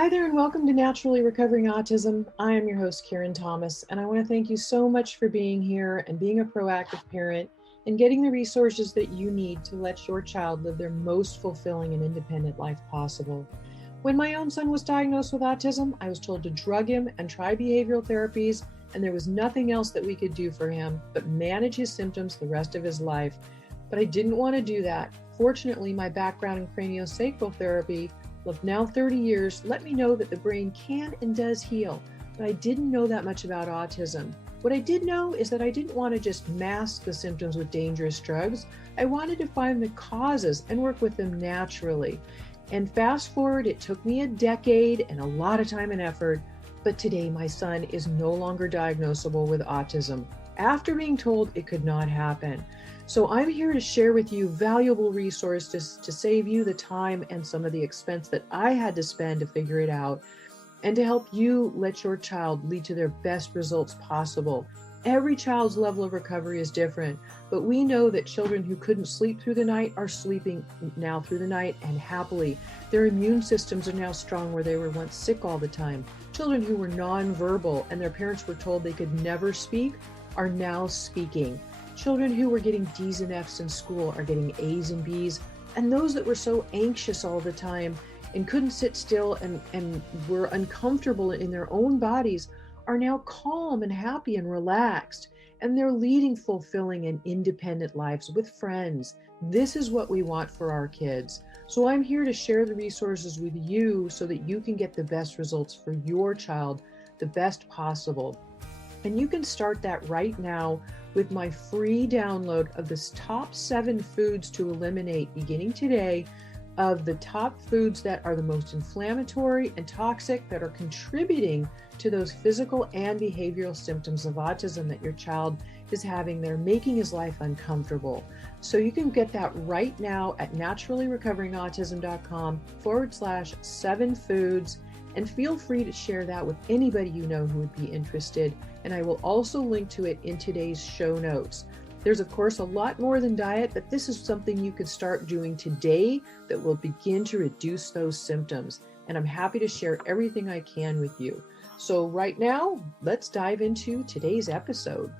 Hi there, and welcome to Naturally Recovering Autism. I am your host, Karen Thomas, and I want to thank you so much for being here and being a proactive parent and getting the resources that you need to let your child live their most fulfilling and independent life possible. When my own son was diagnosed with autism, I was told to drug him and try behavioral therapies, and there was nothing else that we could do for him but manage his symptoms the rest of his life. But I didn't want to do that. Fortunately, my background in craniosacral therapy of now 30 years let me know that the brain can and does heal, but I didn't know that much about autism. What I did know is that I didn't want to just mask the symptoms with dangerous drugs. I wanted to find the causes and work with them naturally. And fast forward, it took me a decade and a lot of time and effort, but today my son is no longer diagnosable with autism after being told it could not happen. So I'm here to share with you valuable resources to save you the time and some of the expense that I had to spend to figure it out, and to help you let your child lead to their best results possible. Every child's level of recovery is different, but we know that children who couldn't sleep through the night are sleeping now through the night and happily. Their immune systems are now strong where they were once sick all the time. Children who were nonverbal and their parents were told they could never speak are now speaking. Children who were getting D's and F's in school are getting A's and B's. And those that were so anxious all the time and couldn't sit still and were uncomfortable in their own bodies are now calm and happy and relaxed. And they're leading fulfilling and independent lives with friends. This is what we want for our kids. So I'm here to share the resources with you so that you can get the best results for your child, the best possible. And you can start that right now with my free download of the top 7 foods to eliminate beginning today, of the top foods that are the most inflammatory and toxic that are contributing to those physical and behavioral symptoms of autism that your child is having. They're making his life uncomfortable. So you can get that right now at naturallyrecoveringautism.com/7 foods. And feel free to share that with anybody you know who would be interested. And I will also link to it in today's show notes. There's, of course, a lot more than diet, but this is something you could start doing today that will begin to reduce those symptoms. And I'm happy to share everything I can with you. So right now, let's dive into today's episode.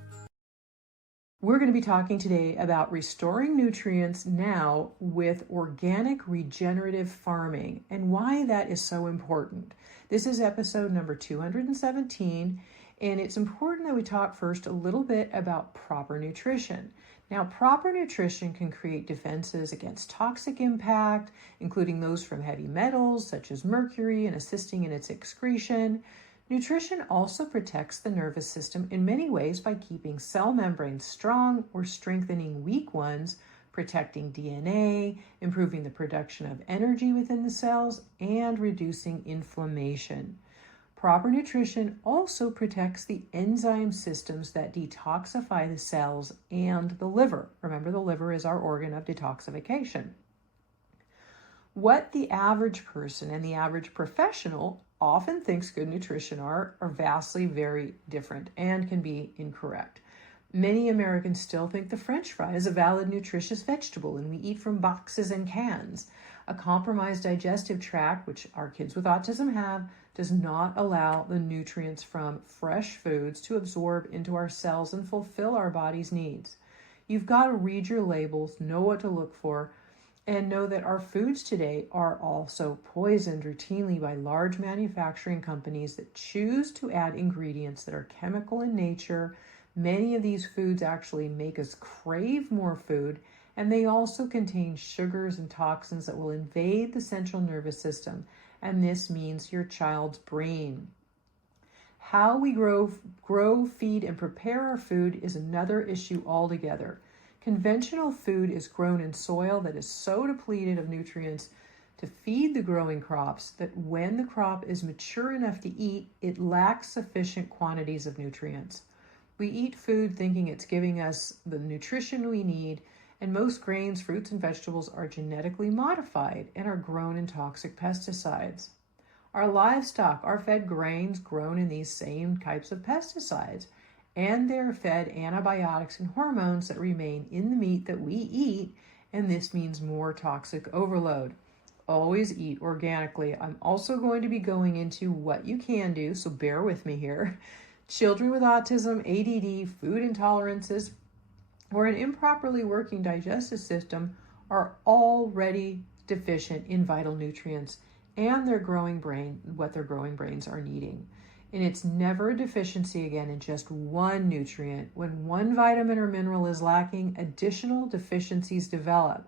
We're going to be talking today about restoring nutrients now with organic regenerative farming and why that is so important. This is episode number 217, and it's important that we talk first a little bit about proper nutrition. Now, proper nutrition can create defenses against toxic impact, including those from heavy metals such as mercury, and assisting in its excretion. Nutrition also protects the nervous system in many ways by keeping cell membranes strong or strengthening weak ones, protecting DNA, improving the production of energy within the cells, and reducing inflammation. Proper nutrition also protects the enzyme systems that detoxify the cells and the liver. Remember, the liver is our organ of detoxification. What the average person and the average professional often thinks good nutrition are vastly very different and can be incorrect. Many Americans still think the French fry is a valid nutritious vegetable and we eat from boxes and cans. A compromised digestive tract, which our kids with autism have, does not allow the nutrients from fresh foods to absorb into our cells and fulfill our body's needs. You've got to read your labels, know what to look for, and know that our foods today are also poisoned routinely by large manufacturing companies that choose to add ingredients that are chemical in nature. Many of these foods actually make us crave more food, and they also contain sugars and toxins that will invade the central nervous system, and this means your child's brain. How we grow, feed, and prepare our food is another issue altogether. Conventional food is grown in soil that is so depleted of nutrients to feed the growing crops that when the crop is mature enough to eat, it lacks sufficient quantities of nutrients. We eat food thinking it's giving us the nutrition we need, and most grains, fruits, and vegetables are genetically modified and are grown in toxic pesticides. Our livestock are fed grains grown in these same types of pesticides, and they're fed antibiotics and hormones that remain in the meat that we eat, and this means more toxic overload. always eat organically. I'm also going to be going into what you can do, so bear with me here. Children with autism, ADD, food intolerances, or an improperly working digestive system are already deficient in vital nutrients and what their growing brains are needing. And it's never a deficiency again in just one nutrient. When one vitamin or mineral is lacking, additional deficiencies develop.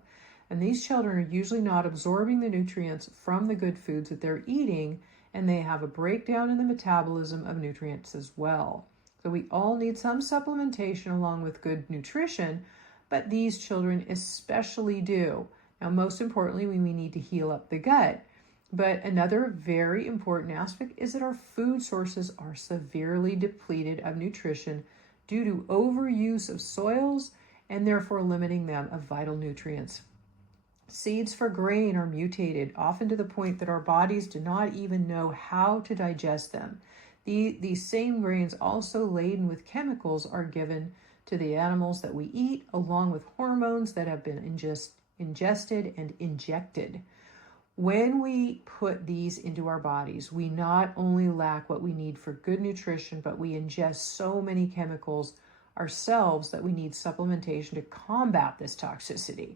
And these children are usually not absorbing the nutrients from the good foods that they're eating, and they have a breakdown in the metabolism of nutrients as well. So we all need some supplementation along with good nutrition, but these children especially do. Now, most importantly, we need to heal up the gut. But another very important aspect is that our food sources are severely depleted of nutrition due to overuse of soils and therefore limiting them of vital nutrients. Seeds for grain are mutated, often to the point that our bodies do not even know how to digest them. These same grains, also laden with chemicals, are given to the animals that we eat, along with hormones that have been ingested and injected. When we put these into our bodies, we not only lack what we need for good nutrition, but we ingest so many chemicals ourselves that we need supplementation to combat this toxicity.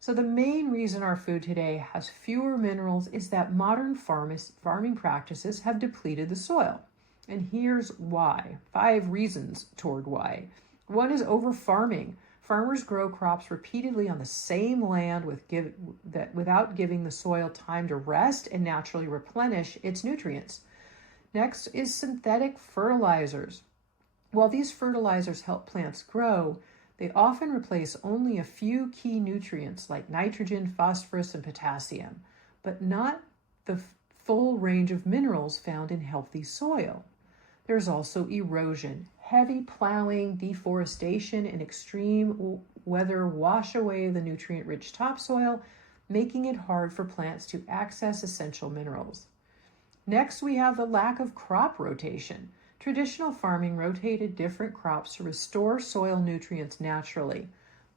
So the main reason our food today has fewer minerals is that modern farming practices have depleted the soil. And here's why. 5 reasons toward why. One is over-farming. Farmers grow crops repeatedly on the same land without giving the soil time to rest and naturally replenish its nutrients. Next is synthetic fertilizers. While these fertilizers help plants grow, they often replace only a few key nutrients like nitrogen, phosphorus, and potassium, but not the full range of minerals found in healthy soil. There's also erosion. Heavy plowing, deforestation, and extreme weather wash away the nutrient-rich topsoil, making it hard for plants to access essential minerals. Next, we have the lack of crop rotation. Traditional farming rotated different crops to restore soil nutrients naturally.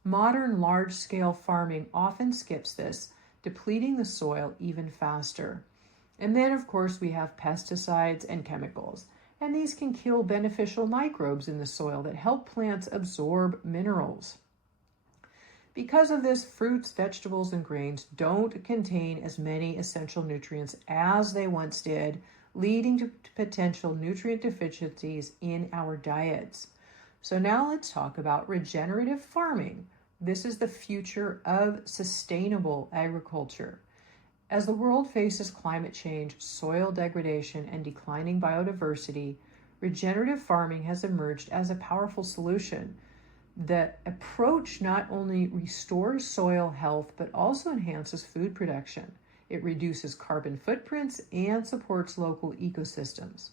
Modern large-scale farming often skips this, depleting the soil even faster. And then, of course, we have pesticides and chemicals. And these can kill beneficial microbes in the soil that help plants absorb minerals. Because of this, fruits, vegetables, and grains don't contain as many essential nutrients as they once did, leading to potential nutrient deficiencies in our diets. So now let's talk about regenerative farming. This is the future of sustainable agriculture. As the world faces climate change, soil degradation, and declining biodiversity, regenerative farming has emerged as a powerful solution. The approach not only restores soil health, but also enhances food production. It reduces carbon footprints and supports local ecosystems.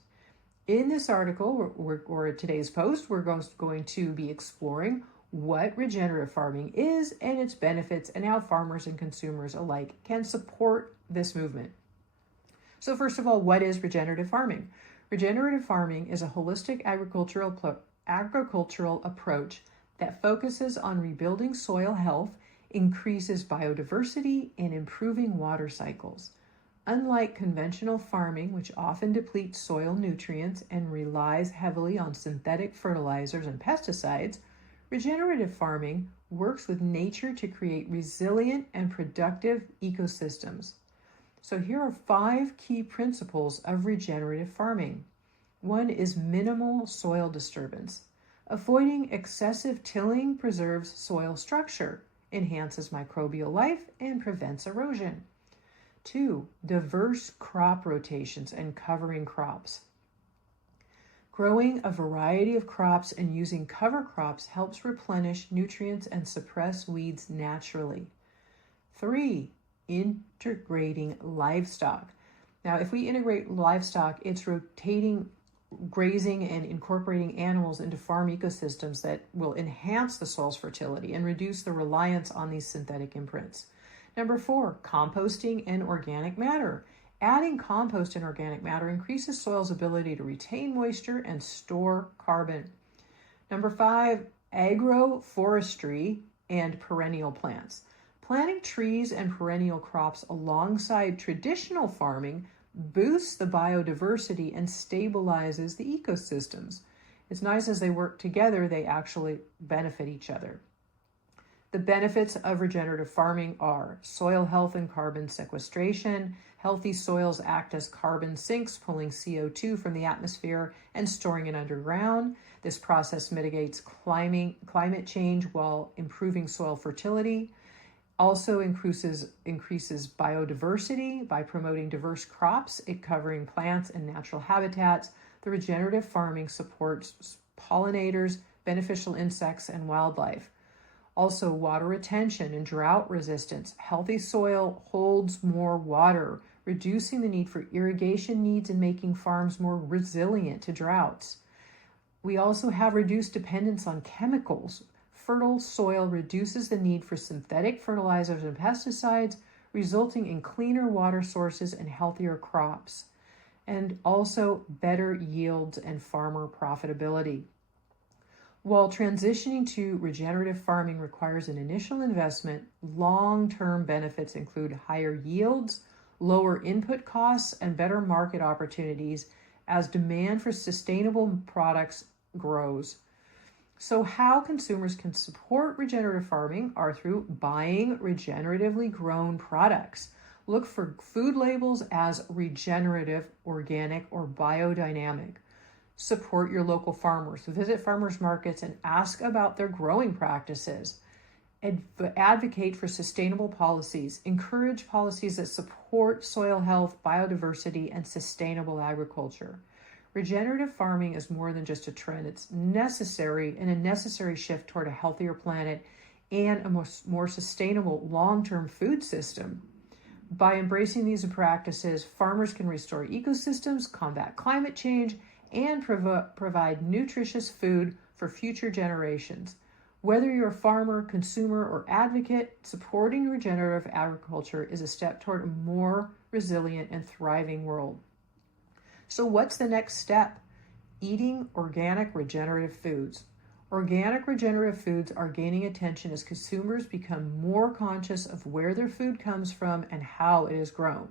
In this article, or today's post, we're going to be exploring what regenerative farming is and its benefits and how farmers and consumers alike can support this movement. So first of all, what is regenerative farming? Regenerative farming is a holistic agricultural approach that focuses on rebuilding soil health, increases biodiversity, and improving water cycles. Unlike conventional farming, which often depletes soil nutrients and relies heavily on synthetic fertilizers and pesticides, regenerative farming works with nature to create resilient and productive ecosystems. So here are 5 key principles of regenerative farming. One is minimal soil disturbance. Avoiding excessive tilling preserves soil structure, enhances microbial life, and prevents erosion. 2, diverse crop rotations and covering crops. Growing a variety of crops and using cover crops helps replenish nutrients and suppress weeds naturally. 3, integrating livestock. Now, if we integrate livestock, it's rotating grazing and incorporating animals into farm ecosystems that will enhance the soil's fertility and reduce the reliance on these synthetic imprints. Number 4, composting and organic matter. Adding compost and organic matter increases soil's ability to retain moisture and store carbon. Number 5, agroforestry and perennial plants. Planting trees and perennial crops alongside traditional farming boosts the biodiversity and stabilizes the ecosystems. It's nice as they work together, they actually benefit each other. The benefits of regenerative farming are soil health and carbon sequestration. Healthy soils act as carbon sinks, pulling CO2 from the atmosphere and storing it underground. This process mitigates climate change while improving soil fertility. Also increases biodiversity by promoting diverse crops, covering plants and natural habitats. The regenerative farming supports pollinators, beneficial insects, and wildlife. Also, water retention and drought resistance. Healthy soil holds more water, reducing the need for irrigation needs and making farms more resilient to droughts. We also have reduced dependence on chemicals. Fertile soil reduces the need for synthetic fertilizers and pesticides, resulting in cleaner water sources and healthier crops, and also better yields and farmer profitability. While transitioning to regenerative farming requires an initial investment, long-term benefits include higher yields, lower input costs, and better market opportunities as demand for sustainable products grows. So how consumers can support regenerative farming are through buying regeneratively grown products. Look for food labels as regenerative, organic, or biodynamic. Support your local farmers. Visit farmers markets and ask about their growing practices. Advocate for sustainable policies. Encourage policies that support soil health, biodiversity, and sustainable agriculture. Regenerative farming is more than just a trend. It's necessary and a necessary shift toward a healthier planet and a more sustainable long-term food system. By embracing these practices, farmers can restore ecosystems, combat climate change, and provide nutritious food for future generations. Whether you're a farmer, consumer, or advocate, supporting regenerative agriculture is a step toward a more resilient and thriving world. So what's the next step? Eating organic regenerative foods. Organic regenerative foods are gaining attention as consumers become more conscious of where their food comes from and how it is grown.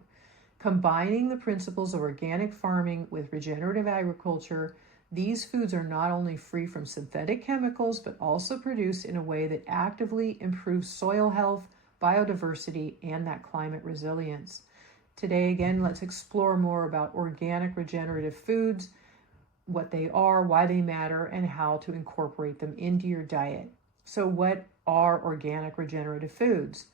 Combining the principles of organic farming with regenerative agriculture, these foods are not only free from synthetic chemicals, but also produced in a way that actively improves soil health, biodiversity, and that climate resilience. Today, again, let's explore more about organic regenerative foods, what they are, why they matter, and how to incorporate them into your diet. So what are organic regenerative foods?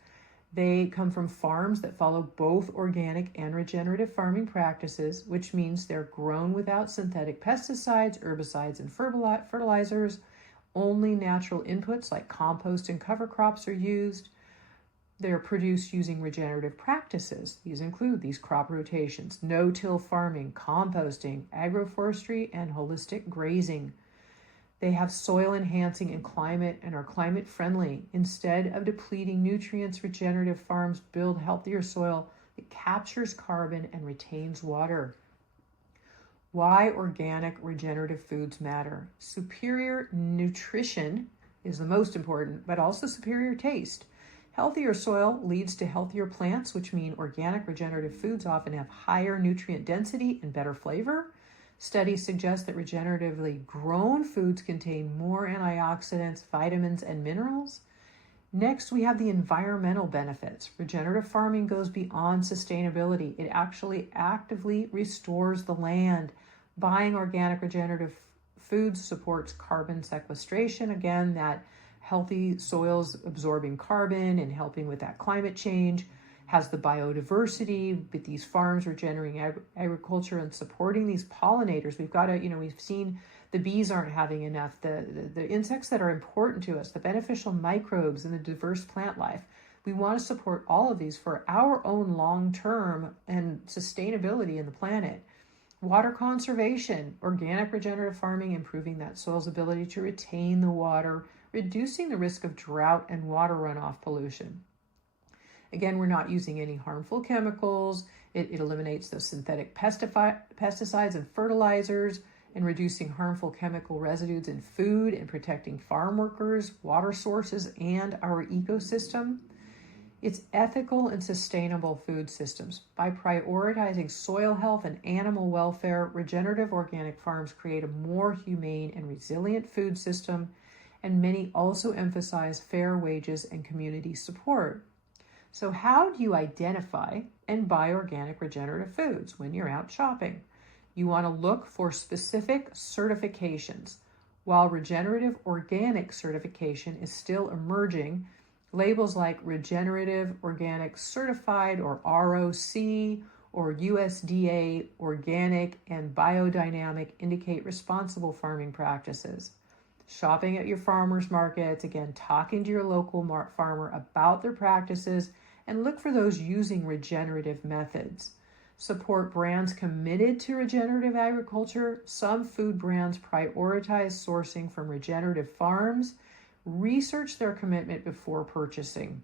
They come from farms that follow both organic and regenerative farming practices, which means they're grown without synthetic pesticides, herbicides, and fertilizers. Only natural inputs like compost and cover crops are used. They're produced using regenerative practices. These include these crop rotations, no-till farming, composting, agroforestry, and holistic grazing. They have soil enhancing and are climate friendly. Instead of depleting nutrients, regenerative farms build healthier soil that captures carbon and retains water. Why organic regenerative foods matter. Superior nutrition is the most important, but also superior taste. Healthier soil leads to healthier plants, which mean organic regenerative foods often have higher nutrient density and better flavor. Studies suggest that regeneratively grown foods contain more antioxidants, vitamins, and minerals. Next, we have the environmental benefits. Regenerative farming goes beyond sustainability. It actually actively restores the land. Buying organic regenerative foods supports carbon sequestration. Again, that healthy soils absorbing carbon and helping with that climate change. Has the biodiversity, but these farms regenerating agriculture and supporting these pollinators. We've seen the bees aren't having enough, the insects that are important to us, the beneficial microbes and the diverse plant life. We want to support all of these for our own long-term and sustainability in the planet. Water conservation, organic regenerative farming, improving that soil's ability to retain the water, reducing the risk of drought and water runoff pollution. Again, we're not using any harmful chemicals. It eliminates those synthetic pesticides and fertilizers and reducing harmful chemical residues in food and protecting farm workers, water sources, and our ecosystem. It's ethical and sustainable food systems. By prioritizing soil health and animal welfare, regenerative organic farms create a more humane and resilient food system, and many also emphasize fair wages and community support. So how do you identify and buy organic regenerative foods when you're out shopping? You want to look for specific certifications. While regenerative organic certification is still emerging, labels like Regenerative Organic Certified or ROC or USDA Organic and Biodynamic indicate responsible farming practices. Shopping at your farmers markets, again, talking to your local farmer about their practices, and look for those using regenerative methods. Support brands committed to regenerative agriculture. Some food brands prioritize sourcing from regenerative farms. Research their commitment before purchasing.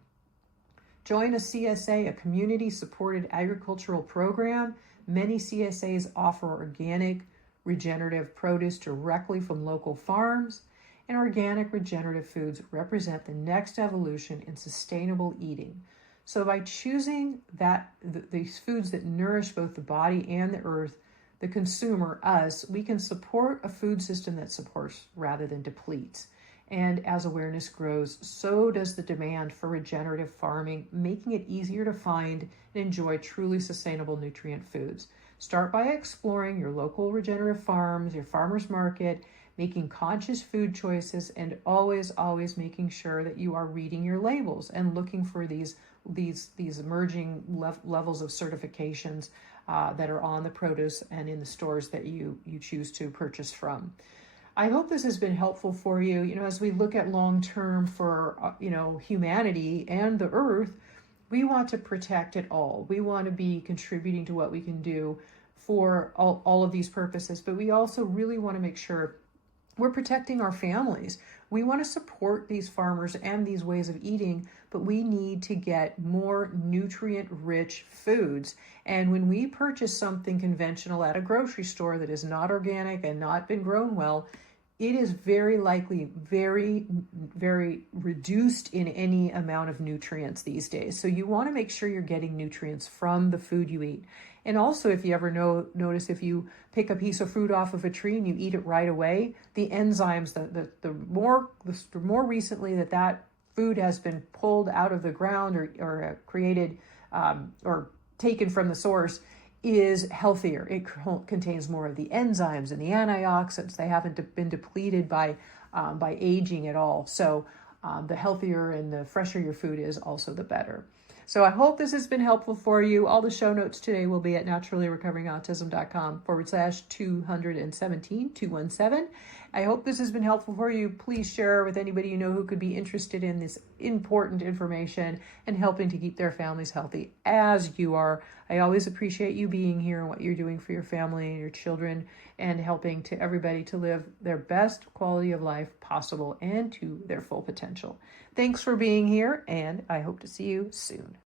Join a CSA, a community-supported agricultural program. Many CSAs offer organic regenerative produce directly from local farms, and organic regenerative foods represent the next evolution in sustainable eating. So by choosing these foods that nourish both the body and the earth, the consumer, us, we can support a food system that supports rather than depletes. And as awareness grows, so does the demand for regenerative farming, making it easier to find and enjoy truly sustainable nutrient foods. Start by exploring your local regenerative farms, your farmers market, making conscious food choices, and always making sure that you are reading your labels and looking for these emerging levels of certifications that are on the produce and in the stores that you choose to purchase from. I hope this has been helpful for you. As we look at long-term for, humanity and the earth, we want to protect it all. We want to be contributing to what we can do for all of these purposes, but we also really want to make sure we're protecting our families. We want to support these farmers and these ways of eating, but we need to get more nutrient-rich foods. And when we purchase something conventional at a grocery store that is not organic and not been grown well, it is very likely very, very reduced in any amount of nutrients these days. So you want to make sure you're getting nutrients from the food you eat. And also, if you ever notice, if you pick a piece of fruit off of a tree and you eat it right away, the enzymes, the more recently that food has been pulled out of the ground or created or taken from the source, is healthier. It contains more of the enzymes and the antioxidants. They haven't been depleted by aging at all. So the healthier and the fresher your food is, also the better. So I hope this has been helpful for you. All the show notes today will be at naturallyrecoveringautism.com/217. I hope this has been helpful for you. Please share with anybody you know who could be interested in this important information and helping to keep their families healthy as you are. I always appreciate you being here and what you're doing for your family and your children and helping to everybody to live their best quality of life possible and to their full potential. Thanks for being here, and I hope to see you soon.